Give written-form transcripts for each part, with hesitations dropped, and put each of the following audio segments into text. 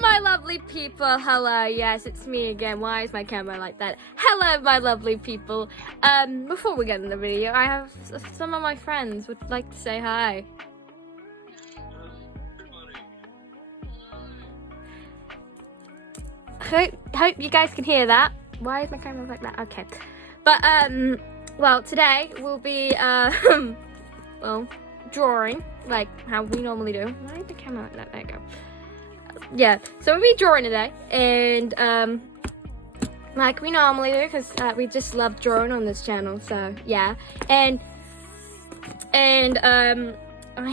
my lovely people. Hello, yes, it's me again. Why is my camera like that? Hello, my lovely people. Before we get in the video, I have some of my friends would like to say hi. Hope you guys can hear that. Why is my camera like that? Okay. But, well, today we'll be, well, drawing, like how we normally do. Why is the camera like that? There you go. Yeah, so we'll be drawing today, and, like we normally do, because we just love drawing on this channel, so, yeah. And, I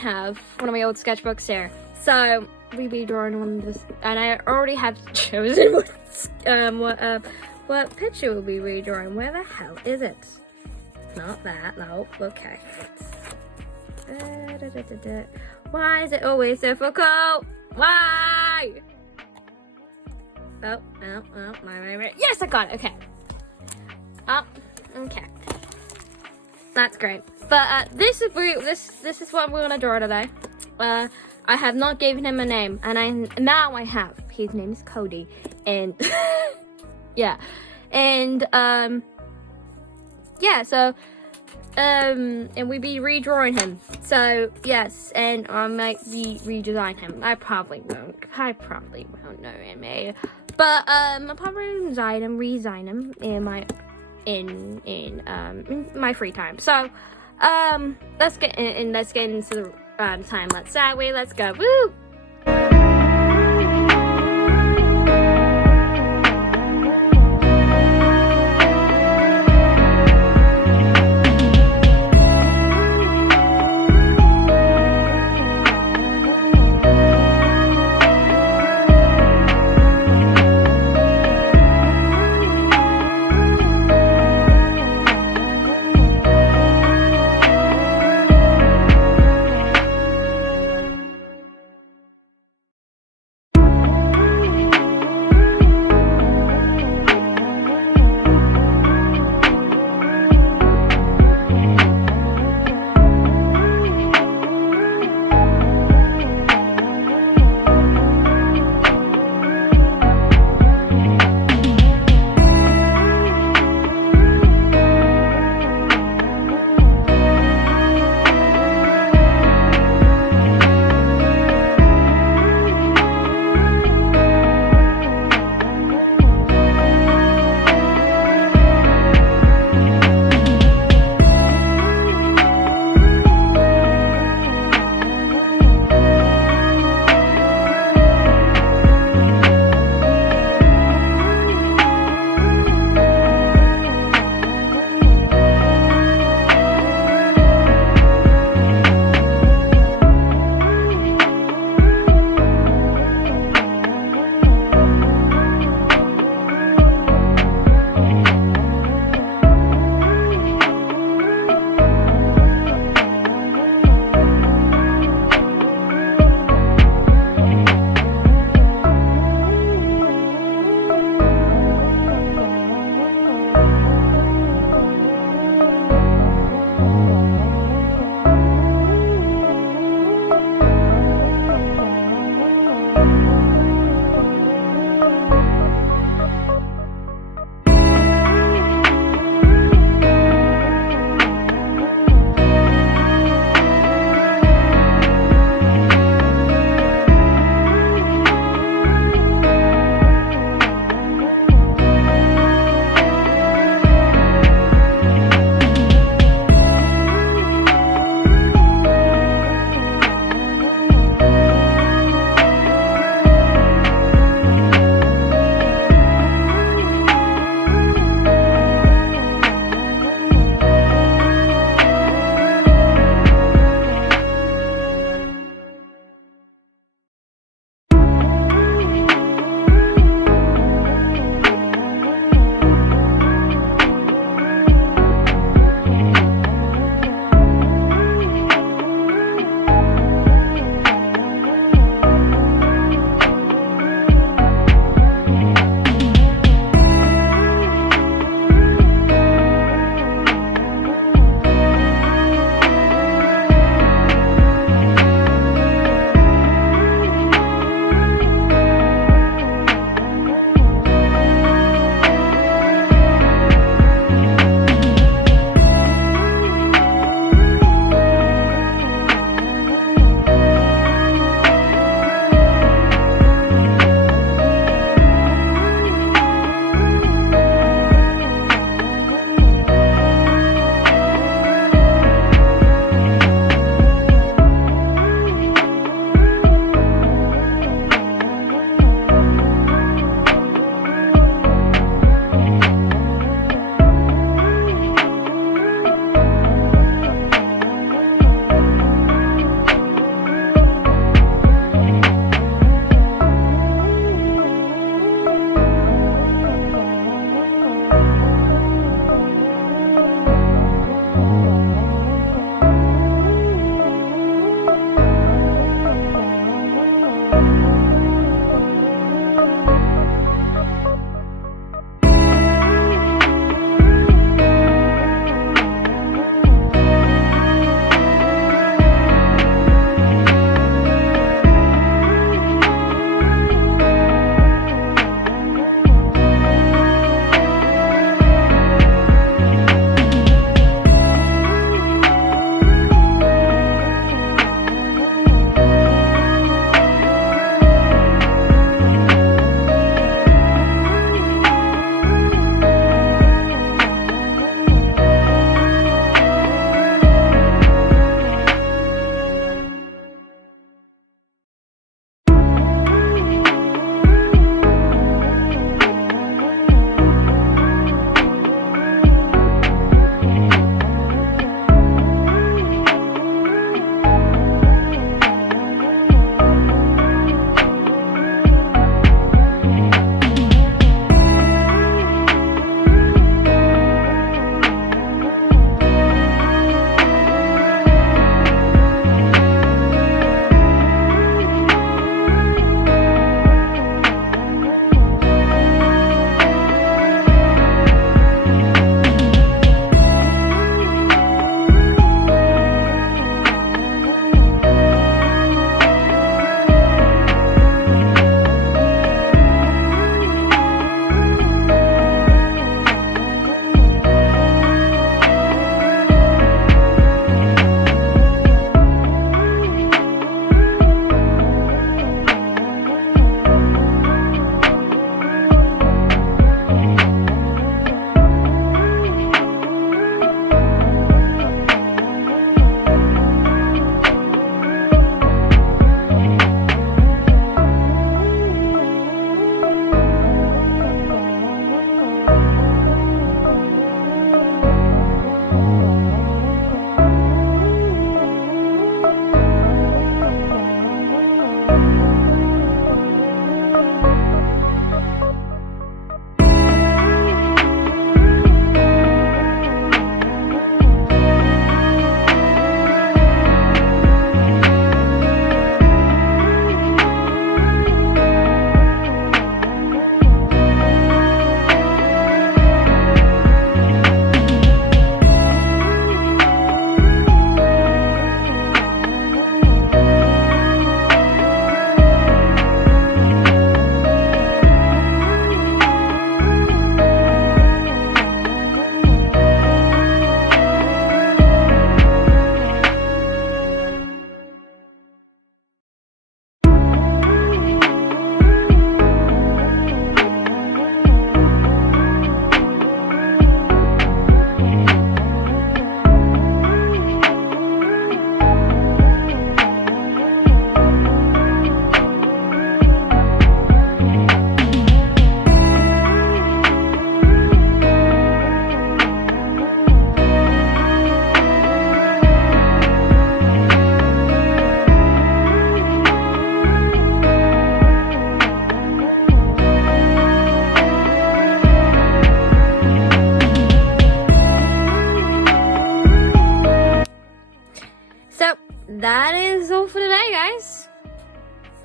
have one of my old sketchbooks here, so we'll be drawing on this, and I already have chosen what picture we'll be redrawing. Where the hell is it? Not that, no, okay. Why is it always difficult? Why? Oh, my. Yes, I got it, okay. Oh, okay. That's great. But this is what we're gonna draw today. I have not given him a name, and now I have. His name is Cody, and yeah, and yeah. So and we be redrawing him. So yes, and I might be redesign him. I probably won't know him, but I'll probably redesign him in my free time. So let's get into the time. Let's go. Woo!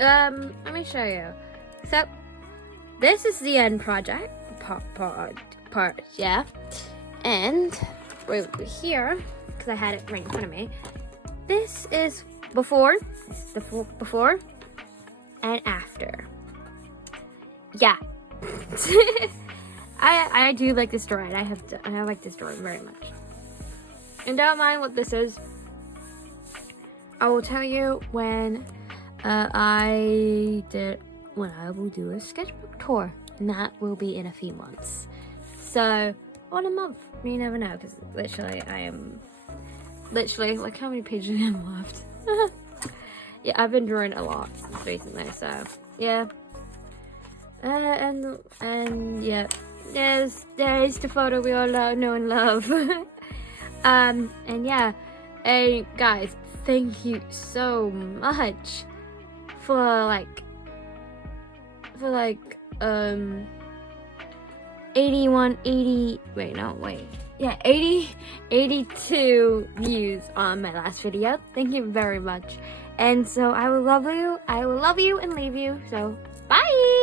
let me show you. So, this is the end project part, yeah. And right here, because I had it right in front of me. This is before, before and after. Yeah. I do like this drawing. I like this drawing very much. And don't mind what this is. I will tell you when I will do a sketchbook tour, and that will be in a few months. So, or in a month, you never know, because literally I am like, how many pages I have left? Yeah, I've been drawing a lot recently, so yeah. And yeah, there's the photo we all know and love. And yeah, hey guys, thank you so much for like 82 views on my last video. Thank you very much. And so I will love you and leave you. So bye.